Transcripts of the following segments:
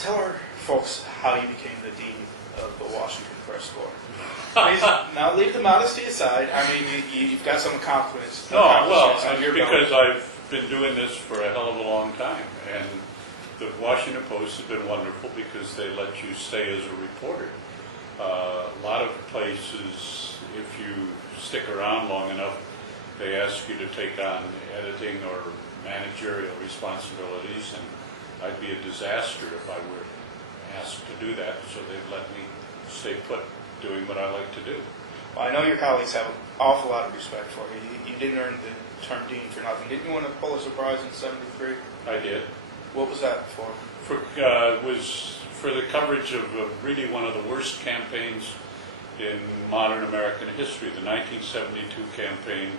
Tell our folks how you became the dean of the Washington Press Corps. Please, now leave the modesty aside. I mean, you've got some accomplishments. No, well, because I've been doing this for a hell of a long time, and the Washington Post has been wonderful because they let you stay as a reporter. A lot of places, if you stick around long enough, they ask you to take on editing or managerial responsibilities, and I'd be a disaster if I were asked to do that, so they've let me stay put doing what I like to do. Well, I know your colleagues have an awful lot of respect for you. You didn't earn the term dean for nothing. Didn't you win a Pulitzer Prize in '73? I did. What was that for? It was for the coverage of really one of the worst campaigns in modern American history, the 1972 campaign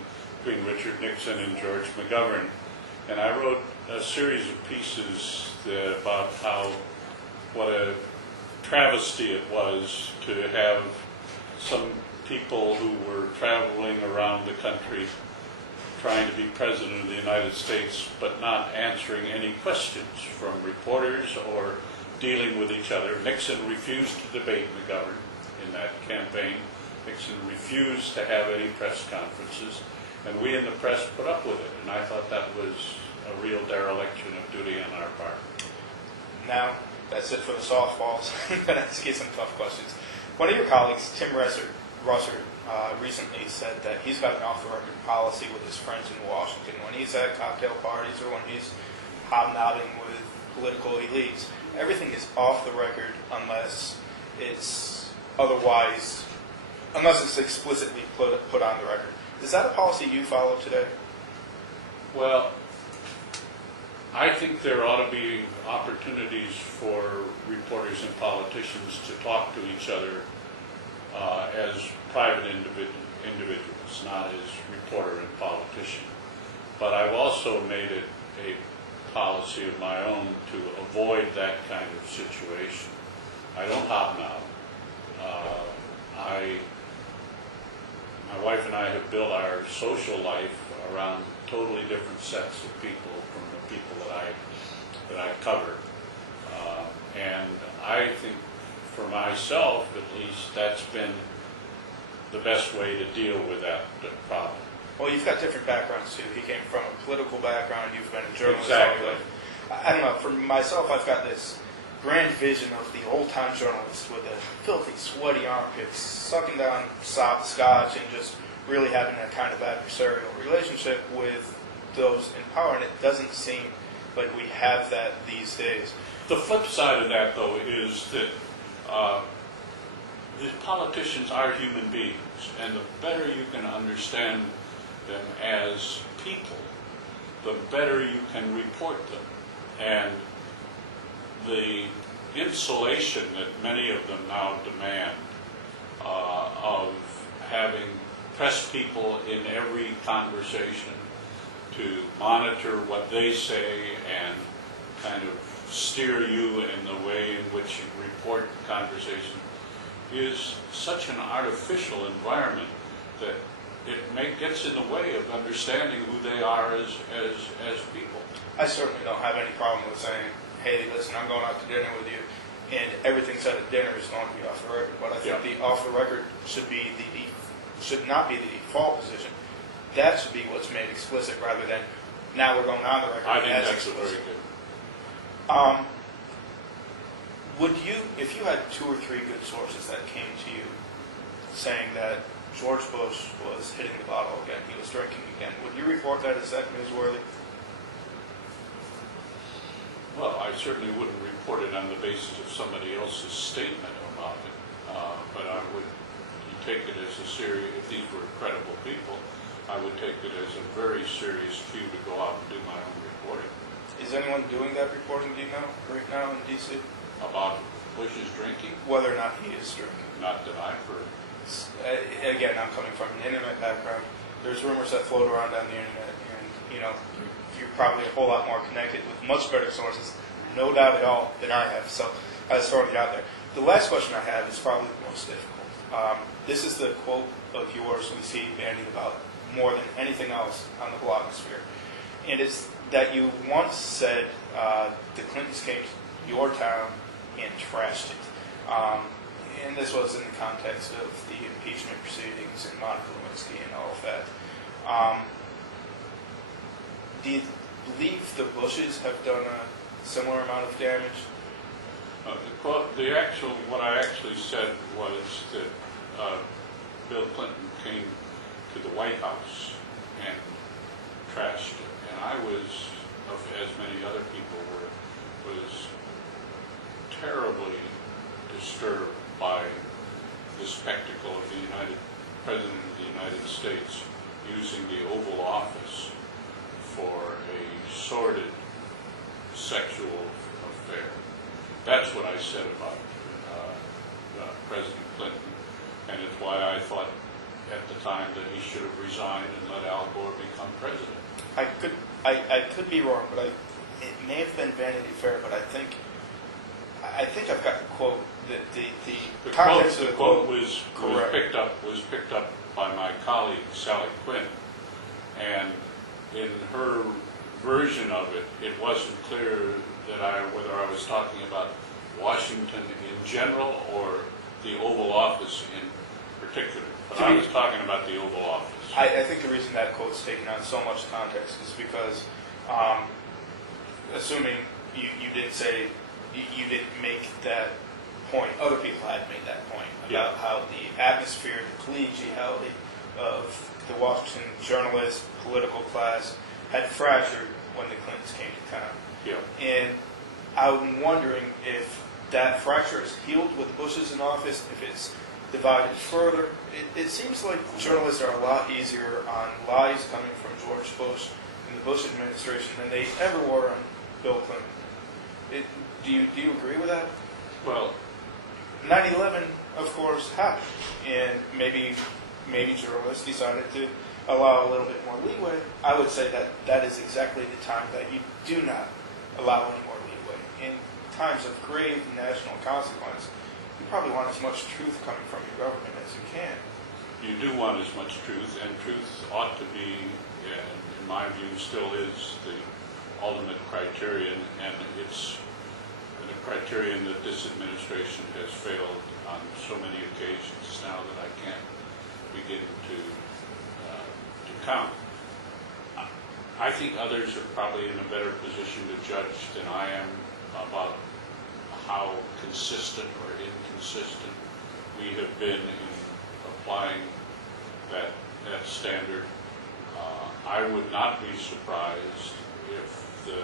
between Richard Nixon and George McGovern. And I wrote a series of pieces about what a travesty it was to have some people who were traveling around the country trying to be president of the United States but not answering any questions from reporters or dealing with each other. Nixon refused to debate McGovern in that campaign. Nixon refused to have any press conferences, and we in the press put up with it, and I thought that was a real dereliction of duty on our part. Now, that's it for the softballs. I'm going to ask you some tough questions. One of your colleagues, Tim Russer, recently said that he's got an off-the-record policy with his friends in Washington. When he's at cocktail parties or when he's hobnobbing with political elites, everything is off the record unless it's explicitly put on the record. Is that a policy you follow today? Well, I think there ought to be opportunities for reporters and politicians to talk to each other as private individuals, not as reporter and politician. But I've also made it a policy of my own to avoid that kind of situation. I don't hobnob. My wife and I have built our social life around totally different sets of people from the people that I cover. And I think for myself, at least, that's been the best way to deal with that problem. Well, you've got different backgrounds too. He came from a political background. You've been a journalist. Exactly. I don't know. For myself, I've got this grand vision of the old-time journalist with the filthy, sweaty armpits, sucking down scotch, and just really having that kind of adversarial relationship with those in power. And it doesn't seem like we have that these days. The flip side of that, though, is that the politicians are human beings, and the better you can understand them as people, the better you can report them. And the insulation that many of them now demand of having press people in every conversation to monitor what they say and kind of steer you in the way in which you report the conversation is such an artificial environment that it gets in the way of understanding who they are as people. I certainly don't have any problem with saying, hey, listen, I'm going out to dinner with you, and everything said at dinner is going to be off the record. But I think the off the record should not be the default position. That should be what's made explicit rather than now we're going on the record. I think as that's explicit. very good. Would you, if you had 2 or 3 good sources that came to you saying that George Bush was hitting the bottle again, he was drinking again, would you report that as that newsworthy? Well, I certainly wouldn't report it on the basis of somebody else's statement about it, but I would take it as a serious, if these were credible people, I would take it as a very serious cue to go out and do my own reporting. Is anyone doing that reporting, do you know, right now in D.C.? About Bush's drinking? Whether or not he is drinking. Not that I've heard. Again, I'm coming from an internet background. There's rumors that float around on the internet, and you're probably a whole lot more connected with much better sources, no doubt at all, than I have. So I was throwing it out there. The last question I have is probably the most difficult. This is the quote of yours we see bandied about more than anything else on the blogosphere. And it's that you once said the Clintons came to your town and trashed it. And this was in the context of the impeachment proceedings and Monica Lewinsky and all of that. Do you believe the Bushes have done a similar amount of damage? What I actually said was that Bill Clinton came to the White House and trashed it, and I was, as many other people were, was terribly disturbed by the spectacle of the President of the United States using the Oval Office for a sordid sexual affair. That's what I said about President Clinton, and it's why I thought at the time that he should have resigned and let Al Gore become president. I could be wrong, but it may have been Vanity Fair, but I think I've got the quote. The quote was picked up by my colleague Sally Quinn, and in her version of it, it wasn't clear whether I was talking about Washington in general or the Oval Office in particular. But I was talking about the Oval Office. I think the reason that quote's taken on so much context is because, assuming you did say you didn't make that point, other people had made that point about how the atmosphere, the collegiality of the Washington journalist, political class had fractured when the Clintons came to town. Yeah. And I'm wondering if that fracture is healed with Bushes in office, if it's divided further. It seems like journalists are a lot easier on lies coming from George Bush and the Bush administration than they ever were on Bill Clinton. Do you agree with that? Well, 9/11, of course, happened, and maybe journalists decided to allow a little bit more leeway. I would say that is exactly the time that you do not allow any more leeway. In times of grave national consequence, you probably want as much truth coming from your government as you can. you do want as much truth, and truth ought to be, in my view, still is the ultimate criterion, and it's the criterion that this administration has failed on so many occasions now that I can't begin to count. I think others are probably in a better position to judge than I am about how consistent or inconsistent we have been in applying that standard. I would not be surprised if the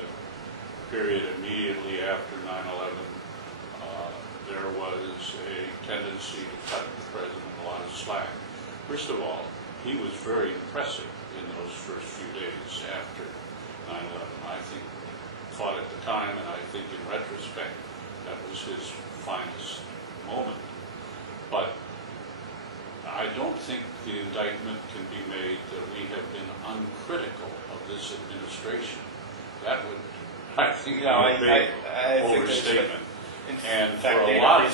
period immediately after 9/11 there was a tendency to cut the president a lot of slack. First of all, he was very impressive in those first few days after 9/11. I thought at the time, and I think in retrospect, that was his finest moment. But I don't think the indictment can be made that we have been uncritical of this administration. That would, I think, be a big overstatement. And for a lot of,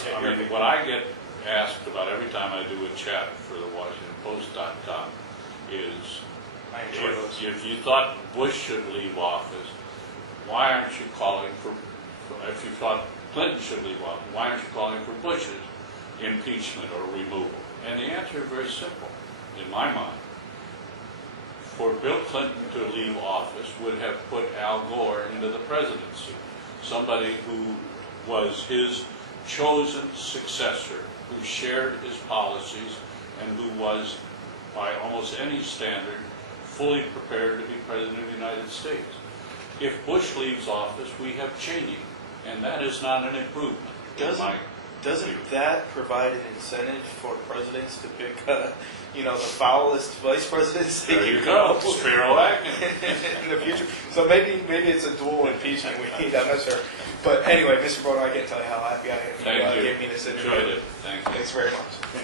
what I get asked about every time I do a chat for the WashingtonPost.com is, if you thought Bush should leave office, why aren't you calling for, if you thought Clinton should leave office, why aren't you calling for Bush's impeachment or removal? And the answer is very simple, in my mind. For Bill Clinton to leave office would have put Al Gore into the presidency, somebody who was his chosen successor, who shared his policies, and who was, by almost any standard, fully prepared to be President of the United States. If Bush leaves office, we have Cheney, and that is not an improvement. Doesn't that provide an incentive for presidents to pick, the foulest vice presidents? There you go, Spiro Agnew. In the future. So maybe it's a dual impeachment we need, I'm not sure. But anyway, Mr. Broder, I can't tell you how happy I am. Thank you. Gave me this interview. Enjoyed it. Thank you. Thanks very much.